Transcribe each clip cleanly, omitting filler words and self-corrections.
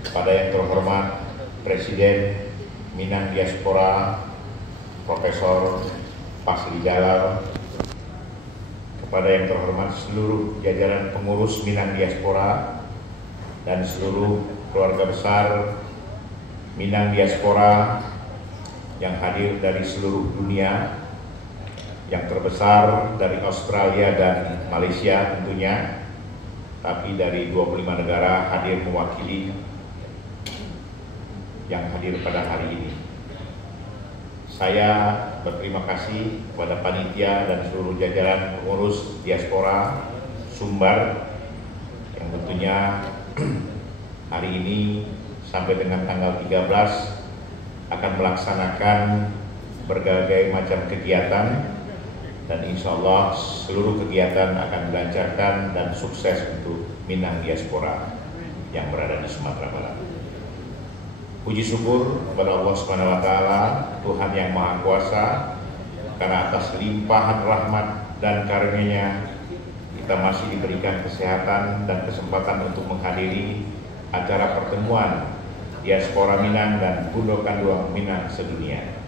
Kepada yang terhormat Presiden Minang Diaspora Profesor Pasli Jalal, kepada yang terhormat seluruh jajaran pengurus Minang Diaspora dan seluruh keluarga besar Minang Diaspora yang hadir dari seluruh dunia, yang terbesar dari Australia dan Malaysia tentunya, tapi dari 25 negara hadir mewakili yang hadir pada hari ini. Saya berterima kasih kepada panitia dan seluruh jajaran pengurus diaspora Sumbar yang tentunya hari ini sampai dengan tanggal 13 akan melaksanakan berbagai macam kegiatan, dan insya Allah seluruh kegiatan akan dilancarkan dan sukses untuk Minang Diaspora yang berada di Sumatera Barat. Puji syukur kepada Allah Subhanahu wa Ta'ala, Tuhan yang Maha Kuasa, karena atas limpahan rahmat dan karunia-Nya kita masih diberikan kesehatan dan kesempatan untuk menghadiri acara pertemuan Diaspora Minang dan Gundukan Dua Minang sedunia.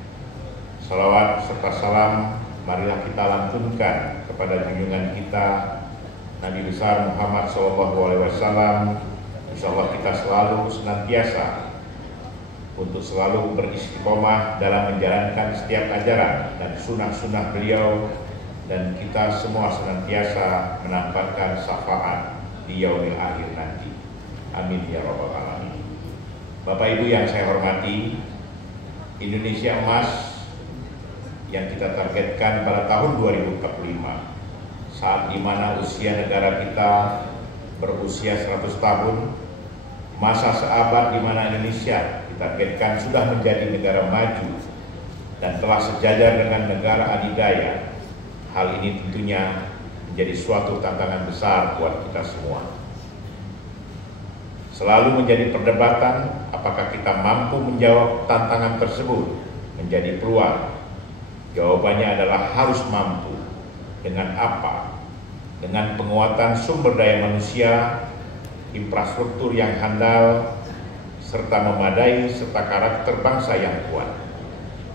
Salawat serta salam marilah kita lantunkan kepada junjungan kita Nabi besar Muhammad SAW. Insya Allah kita selalu senantiasa untuk selalu beristiqomah dalam menjalankan setiap ajaran dan sunnah-sunnah beliau, dan kita semua senantiasa menampakkan syafaat di yaumil akhir nanti. Amin ya rabbal alamin. Bapak Ibu yang saya hormati, Indonesia Emas yang kita targetkan pada tahun 2045, saat dimana usia negara kita berusia 100 tahun, masa seabad di mana Indonesia ditargetkan sudah menjadi negara maju dan telah sejajar dengan negara adidaya. Hal ini tentunya menjadi suatu tantangan besar buat kita semua. Selalu menjadi perdebatan apakah kita mampu menjawab tantangan tersebut menjadi peluang. Jawabannya adalah harus mampu. Dengan apa? Dengan penguatan sumber daya manusia, infrastruktur yang handal, serta memadai, serta karakter bangsa yang kuat.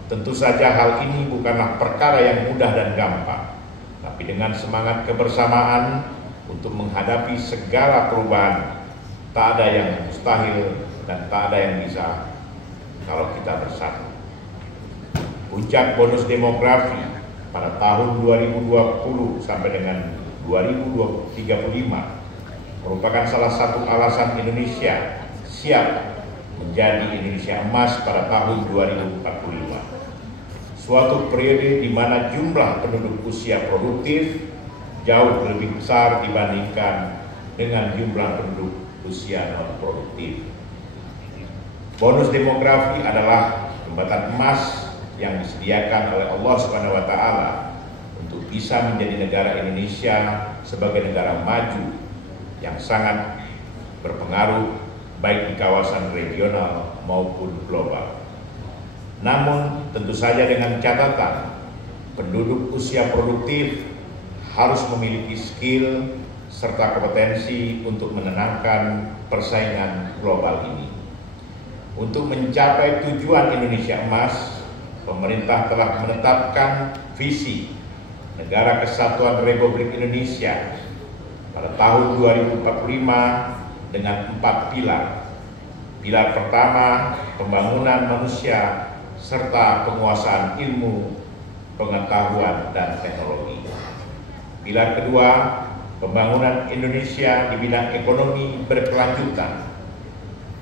Tentu saja hal ini bukanlah perkara yang mudah dan gampang, tapi dengan semangat kebersamaan untuk menghadapi segala perubahan, tak ada yang mustahil dan tak ada yang bisa kalau kita bersatu. Puncak bonus demografi pada tahun 2020 sampai dengan 2035 merupakan salah satu alasan Indonesia siap menjadi Indonesia Emas pada tahun 2045. Suatu periode di mana jumlah penduduk usia produktif jauh lebih besar dibandingkan dengan jumlah penduduk usia non produktif. Bonus demografi adalah jembatan emas yang disediakan oleh Allah Subhanahu wa Ta'ala untuk bisa menjadi negara Indonesia sebagai negara maju yang sangat berpengaruh baik di kawasan regional maupun global. Namun tentu saja dengan catatan penduduk usia produktif harus memiliki skill serta kompetensi untuk menenangkan persaingan global ini. Untuk mencapai tujuan Indonesia Emas, pemerintah telah menetapkan visi Negara Kesatuan Republik Indonesia pada tahun 2045 dengan 4 pilar. Pilar pertama, pembangunan manusia serta penguasaan ilmu, pengetahuan, dan teknologi. Pilar kedua, pembangunan Indonesia di bidang ekonomi berkelanjutan.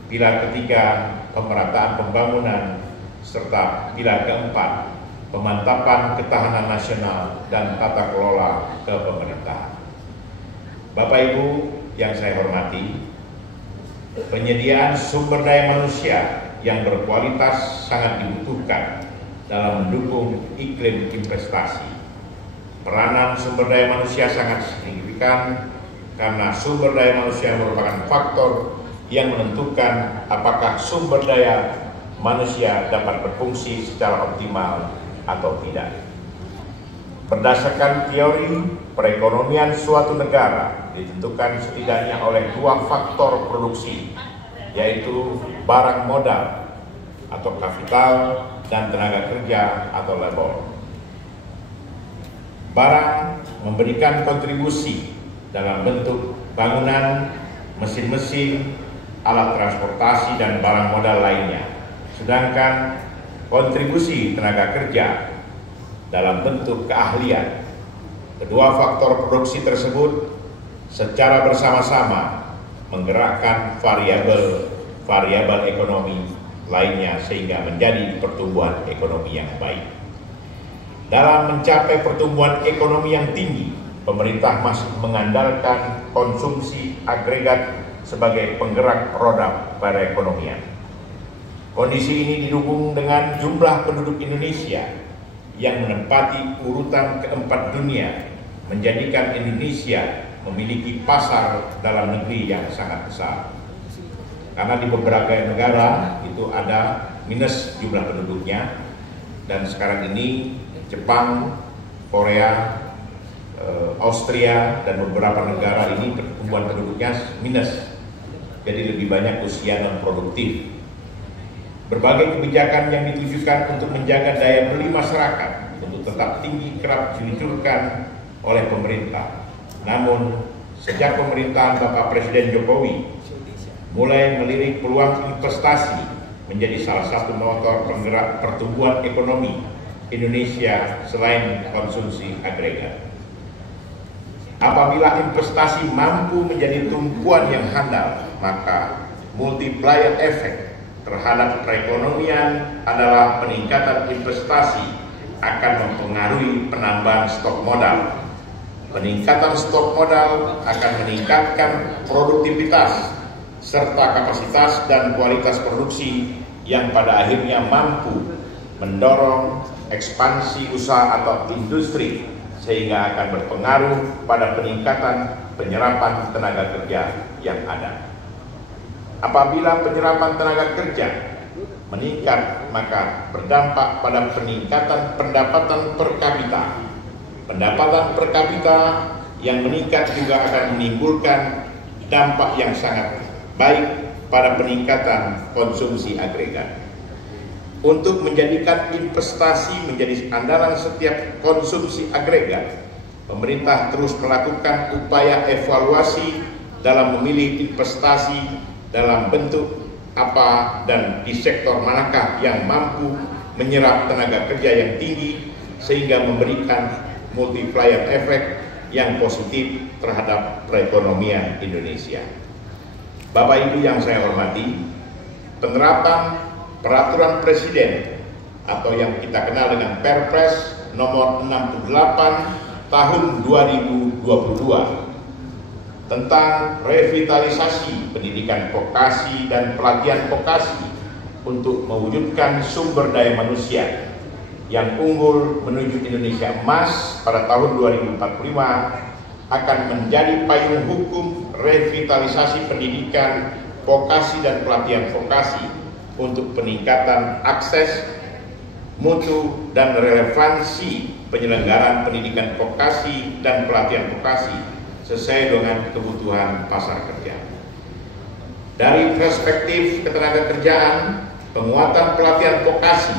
Pilar ketiga, pemerataan pembangunan, serta pilar keempat, pemantapan ketahanan nasional dan tata kelola kepemerintahan. Bapak Ibu yang saya hormati, penyediaan sumber daya manusia yang berkualitas sangat dibutuhkan dalam mendukung iklim investasi. Peranan sumber daya manusia sangat signifikan karena sumber daya manusia merupakan faktor yang menentukan apakah sumber daya manusia dapat berfungsi secara optimal atau tidak. Berdasarkan teori, perekonomian suatu negara ditentukan setidaknya oleh 2 faktor produksi, yaitu barang modal atau kapital dan tenaga kerja atau labor. Barang memberikan kontribusi dalam bentuk bangunan, mesin-mesin, alat transportasi, dan barang modal lainnya. Sedangkan kontribusi tenaga kerja dalam bentuk keahlian. Kedua faktor produksi tersebut secara bersama-sama menggerakkan variabel ekonomi lainnya sehingga menjadi pertumbuhan ekonomi yang baik. Dalam mencapai pertumbuhan ekonomi yang tinggi, pemerintah masih mengandalkan konsumsi agregat sebagai penggerak roda perekonomian. Kondisi ini didukung dengan jumlah penduduk Indonesia yang menempati urutan keempat dunia, menjadikan Indonesia memiliki pasar dalam negeri yang sangat besar. Karena di beberapa negara itu ada minus jumlah penduduknya, dan sekarang ini Jepang, Korea, Austria, dan beberapa negara ini pertumbuhan penduduknya minus, jadi lebih banyak usia non produktif. Berbagai kebijakan yang ditujukan untuk menjaga daya beli masyarakat untuk tetap tinggi kerap diluncurkan oleh pemerintah. Namun sejak pemerintahan Bapak Presiden Jokowi mulai melirik peluang investasi menjadi salah satu motor penggerak pertumbuhan ekonomi Indonesia selain konsumsi agregat. Apabila investasi mampu menjadi tumpuan yang handal, maka multiplier effect terhadap perekonomian adalah peningkatan investasi akan mempengaruhi penambahan stok modal. Peningkatan stok modal akan meningkatkan produktivitas serta kapasitas dan kualitas produksi yang pada akhirnya mampu mendorong ekspansi usaha atau industri sehingga akan berpengaruh pada peningkatan penyerapan tenaga kerja yang ada. Apabila penyerapan tenaga kerja meningkat, maka berdampak pada peningkatan pendapatan per kapita. Pendapatan per kapita yang meningkat juga akan menimbulkan dampak yang sangat baik pada peningkatan konsumsi agregat. Untuk menjadikan investasi menjadi andalan setiap konsumsi agregat, pemerintah terus melakukan upaya evaluasi dalam memilih investasi dalam bentuk apa dan di sektor manakah yang mampu menyerap tenaga kerja yang tinggi sehingga memberikan multiplier effect yang positif terhadap perekonomian Indonesia. Bapak Ibu yang saya hormati, penerapan Peraturan Presiden atau yang kita kenal dengan Perpres nomor 68 tahun 2022 tentang revitalisasi pendidikan vokasi dan pelatihan vokasi untuk mewujudkan sumber daya manusia yang unggul menuju Indonesia Emas pada tahun 2045 akan menjadi payung hukum revitalisasi pendidikan vokasi dan pelatihan vokasi untuk peningkatan akses, mutu, dan relevansi penyelenggaraan pendidikan vokasi dan pelatihan vokasi sesuai dengan kebutuhan pasar kerja. Dari perspektif ketenagakerjaan, penguatan pelatihan vokasi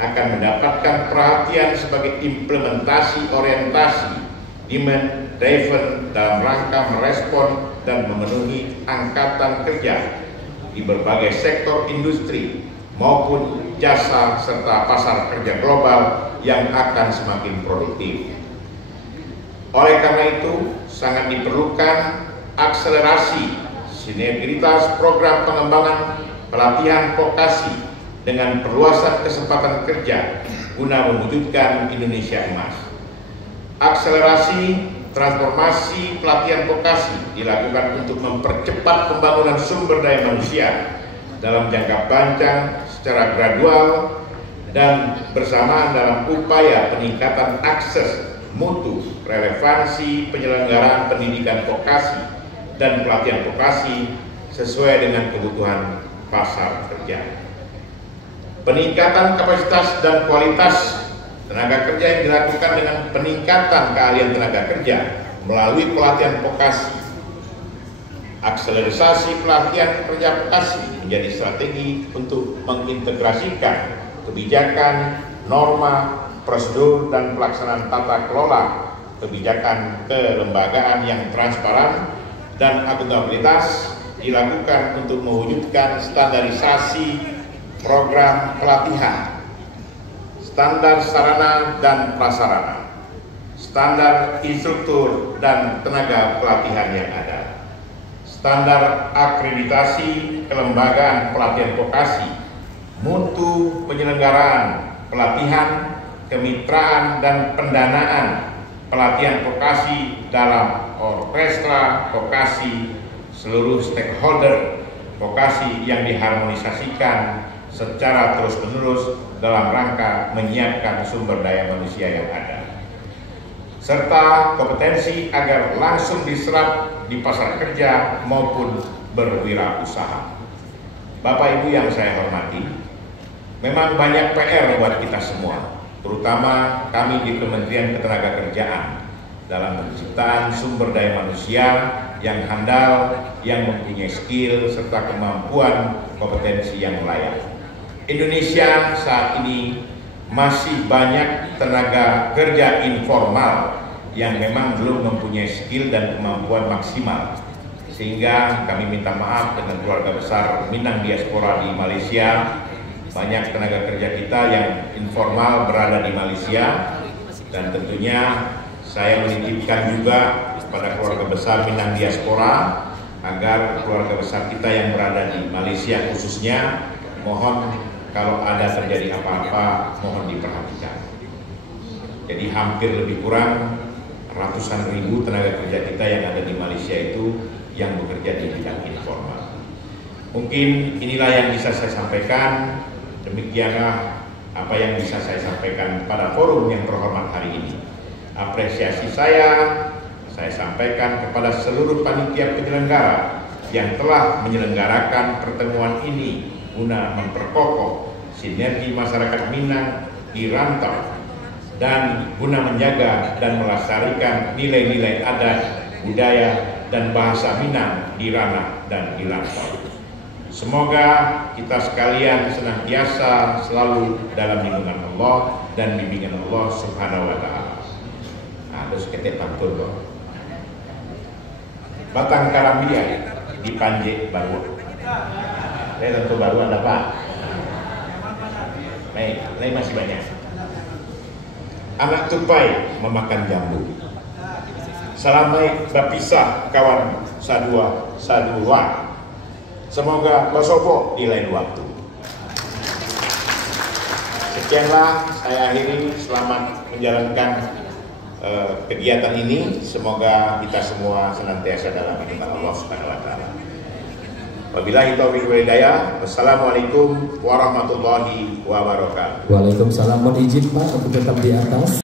akan mendapatkan perhatian sebagai implementasi orientasi demand driven dalam rangka merespon dan memenuhi angkatan kerja di berbagai sektor industri maupun jasa serta pasar kerja global yang akan semakin produktif. Oleh karena itu, sangat diperlukan akselerasi sinergitas program pengembangan pelatihan vokasi dengan perluasan kesempatan kerja guna mewujudkan Indonesia Emas. Akselerasi transformasi pelatihan vokasi dilakukan untuk mempercepat pembangunan sumber daya manusia dalam jangka panjang secara gradual dan bersamaan dalam upaya peningkatan akses, mutu, relevansi penyelenggaraan pendidikan vokasi dan pelatihan vokasi sesuai dengan kebutuhan pasar kerja. Peningkatan kapasitas dan kualitas tenaga kerja yang dilakukan dengan peningkatan keahlian tenaga kerja melalui pelatihan vokasi Akselerasi pelatihan kerja vokasi menjadi strategi untuk mengintegrasikan kebijakan, norma, prosedur, dan pelaksanaan tata kelola kebijakan kelembagaan yang transparan dan akuntabilitas dilakukan untuk mewujudkan standarisasi program pelatihan, standar sarana dan prasarana, standar instruktur dan tenaga pelatihan yang ada, standar akreditasi kelembagaan pelatihan vokasi, mutu penyelenggaraan pelatihan, kemitraan dan pendanaan pelatihan vokasi dalam orkestra vokasi, seluruh stakeholder vokasi yang diharmonisasikan secara terus-menerus dalam rangka menyiapkan sumber daya manusia yang ada, serta kompetensi agar langsung diserap di pasar kerja maupun berwirausaha. Bapak Ibu yang saya hormati, memang banyak PR buat kita semua, terutama kami di Kementerian Ketenagakerjaan dalam penciptaan sumber daya manusia yang handal, yang mempunyai skill serta kemampuan kompetensi yang layak. Indonesia saat ini masih banyak tenaga kerja informal yang memang belum mempunyai skill dan kemampuan maksimal, sehingga kami minta maaf dengan keluarga besar Minang Diaspora di Malaysia. Banyak tenaga kerja kita yang informal berada di Malaysia, dan tentunya saya menitipkan juga kepada keluarga besar Minang Diaspora agar keluarga besar kita yang berada di Malaysia khususnya, mohon kalau ada terjadi apa-apa mohon diperhatikan. Jadi hampir lebih kurang ratusan ribu tenaga kerja kita yang ada di Malaysia itu yang bekerja di bidang informal. Mungkin inilah yang bisa saya sampaikan. Demikianlah apa yang bisa saya sampaikan pada forum yang terhormat hari ini. Apresiasi saya sampaikan kepada seluruh panitia penyelenggara yang telah menyelenggarakan pertemuan ini guna memperkokoh sinergi masyarakat Minang di rantau dan guna menjaga dan melestarikan nilai-nilai adat, budaya, dan bahasa Minang di ranah dan di rantau. Semoga kita sekalian senantiasa selalu dalam lindungan Allah dan bimbingan Allah Subhanahu wa Ta'ala. Terus kita pantun kok. Batang karambia di Panje baru. Saya tentu baru ada Pak. Baik, lain masih banyak. Anak tupai memakan jambu. Salamai bapisah kawan sadua. Semoga bersopo di lain waktu. Sekianlah saya akhiri. Selamat menjalankan kegiatan ini. Semoga kita semua senantiasa dalam lindungan Allah Subhanahu wa Ta'ala. Wabillahi taufiq wal hidayah. Wassalamualaikum warahmatullahi wabarakatuh. Waalaikumsalam. Mohon izin Pak untuk tetap di atas.